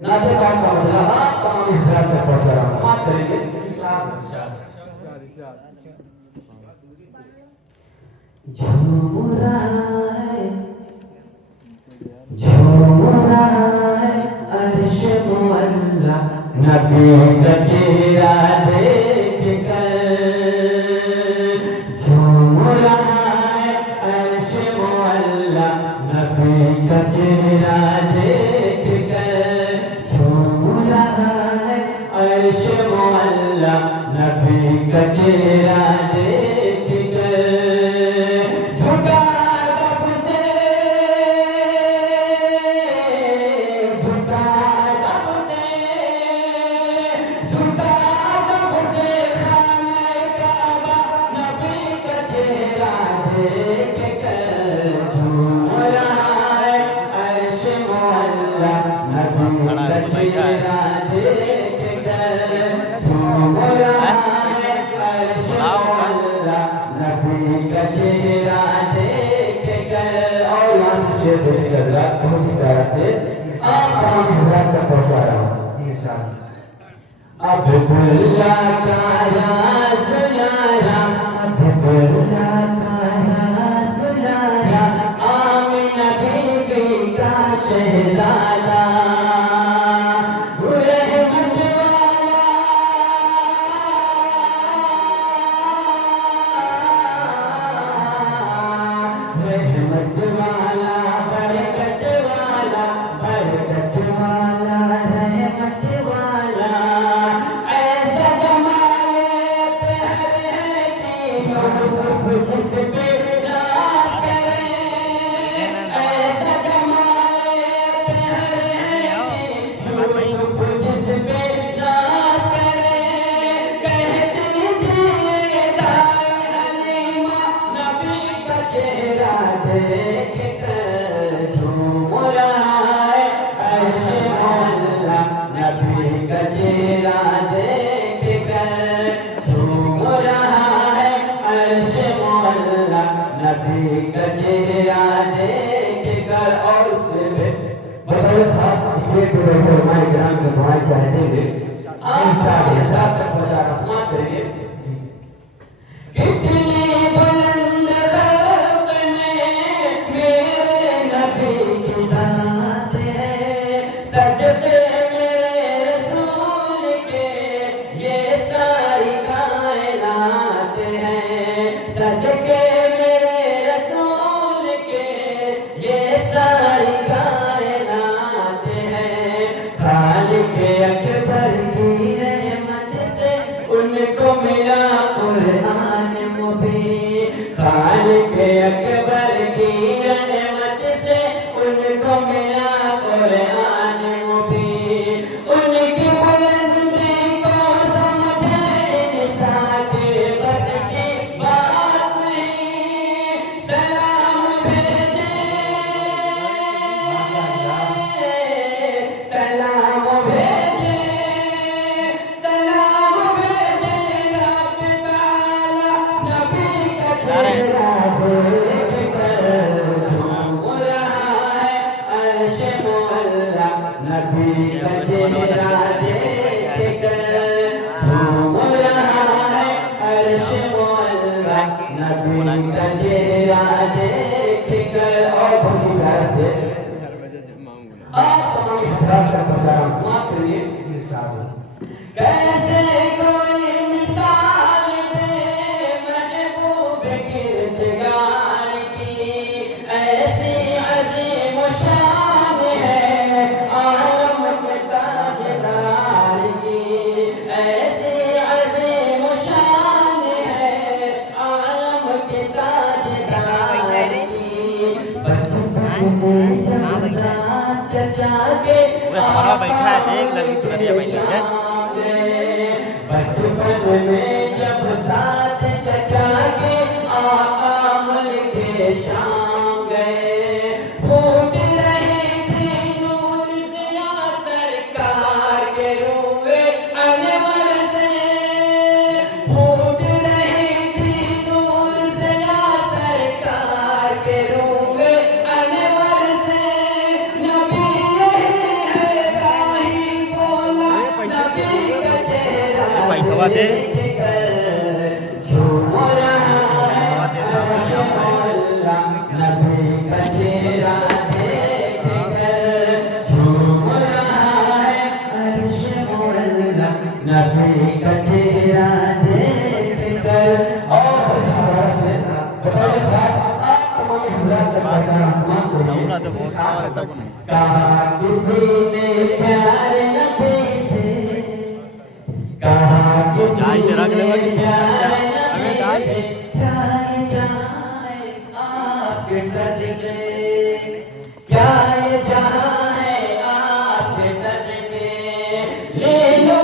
नाते पाक का मतलब आप तमाम इख्तियार में पहुंच रहा हूं समाप्त करेंगे इरशाद झूम रहा है अर्श मुअल्ला नबी का चेहरा देख कर झूम रहा है अर्श मुअल्ला नबी का चेहरा देख कर झूम रहा है अर्श मुअल्ला नबी का चेहरा देख कर झुका अब्दुल्ला का राज लाया अब्दुल्ला का राज लाया आमिना बीबी का शहजादा रहमत वाला बरकत वाला रहमत वाला बैठा है देख लगी सुनरिया बैठी बचपन में जब साथ चचा के आमल के शाम गए फूट रही थी नूर से या सरकार के रूए अनवर से फूट रही थी नूर से या सरकार के रूए अनवर से नबी यही है राही सवा दे नमूना तो बहुत तब कहा किसी ने प्यार नबी से, कहा जाए किसी तेरा ने के प्यार अबे नबी जाए से, क्या जाए आपके सदके, क्या ये जाए आपके सदके, ले लो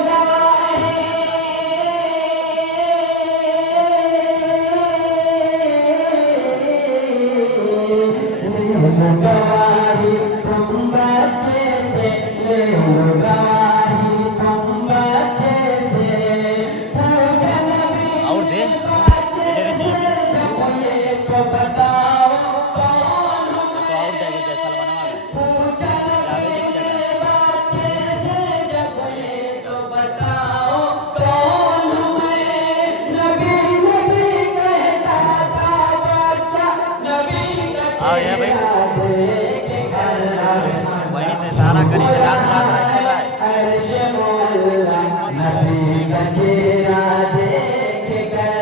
गवाही तुम बच्चे से, ले लो गवाही तुम बच्चे से, पूछा नबी और दे बच्चे से, जब ये तो बताओ कौन हूँ तो और जाएगा जैसा बनवा पूछा नबी के बच्चे से, जब ये तो बताओ कौन हूँ मैं, नबी नबी कहता था बच्चा, नबी का आओ ये भाई चेहरा वहीं से सारा करी के लास्ट बात रखेगा अर्श मौला नबी का चेहरा देख कर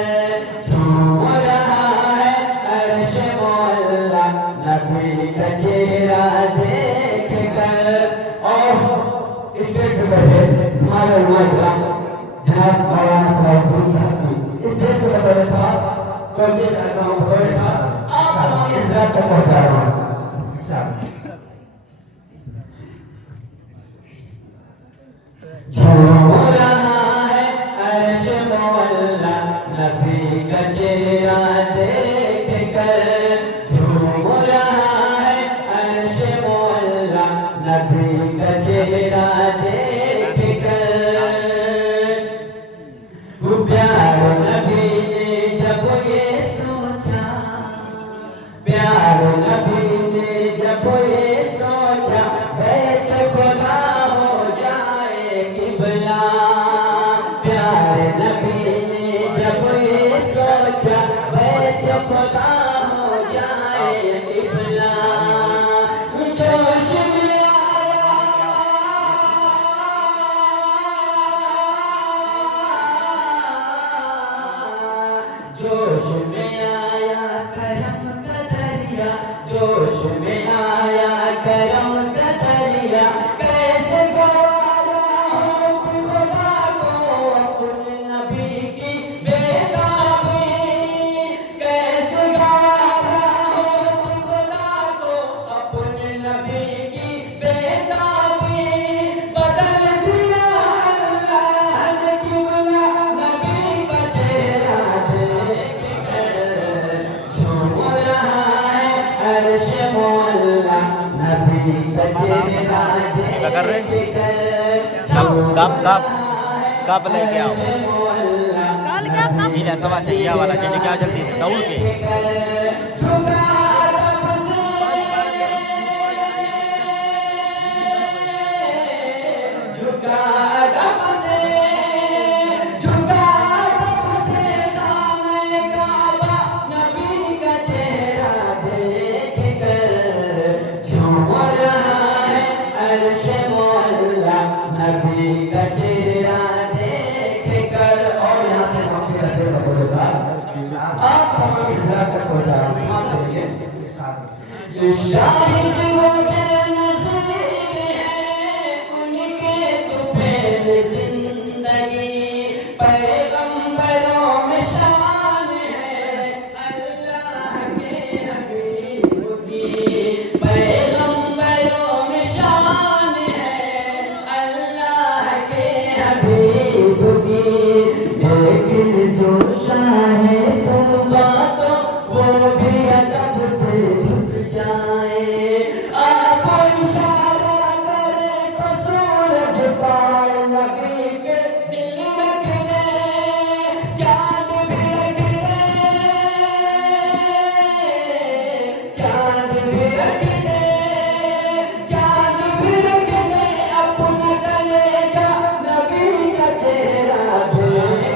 झूम रहा है, अर्श मौला नबी का चेहरा देख कर। और स्टेज पे बैठे हमारे माइला जनाब मौलाना साहब की स्टेज पे बैठा तो ये करता हूँ बैठा आप तमाम इस रात तक पहुँचा रहा हूँ। झूम रहा है अर्श मौला नबी का चेहरा देख कर, झूम रहा है अर्श मौला नबी का चेहरा देख कर। प्यार नबी ने जब ये सोचा, प्यार नबी ने जब ये सोचा, बैत खुदा हो जाए किबला, प्यार नबी ने जब ये सोचा, बैत खुदा हो जाए किबला, जोश में जोश में आया करम का दरिया, जोश में आया करम का दरिया, कैसे गवारा हो खुदा को अपने नबी की बेताबी, कैसे गवारा हो खुदा को अपने नबी की बेताबी, बदल दिया अल्लाह ने किबला, नबी का चेहरा देख कर झूम रहा है अर्श मौला नबी का चेहरा क्या कर रहे देख कब कब लेके आओ कल क्या कब गीला सवा चाहिए वाला चले क्या जल्दी से दौड़ के शाहिद वो बेनज़ीर है, उनके तो पहले जिंदगी, पैगंबरों में शान है अल्लाह के हबीब की, पैगंबरों में शान है अल्लाह के हबीब की, लेकिन जो शाहे तो बातों वो भी अदब से झुक जाए, आप इशारा करे तो सूरज पाए, नबी के दिल रख दे, चांद भी रख दे, चांद भी रख दे, चांद भी रख दे, अपना कलेजा नबी का चेहरा दे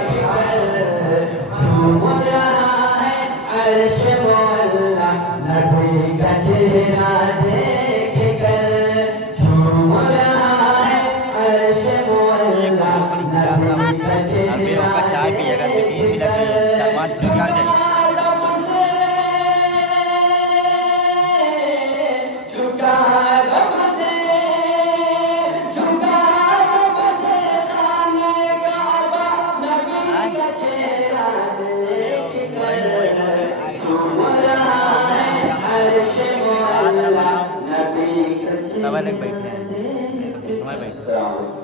चेहरा देख कर झूम रहा है अर्श मौला नबी का चेहरा चाय पिएगा तो 3 मिनट में 4-5 किलो क्या चाहिए। बैठे हैं, बैठे हैं।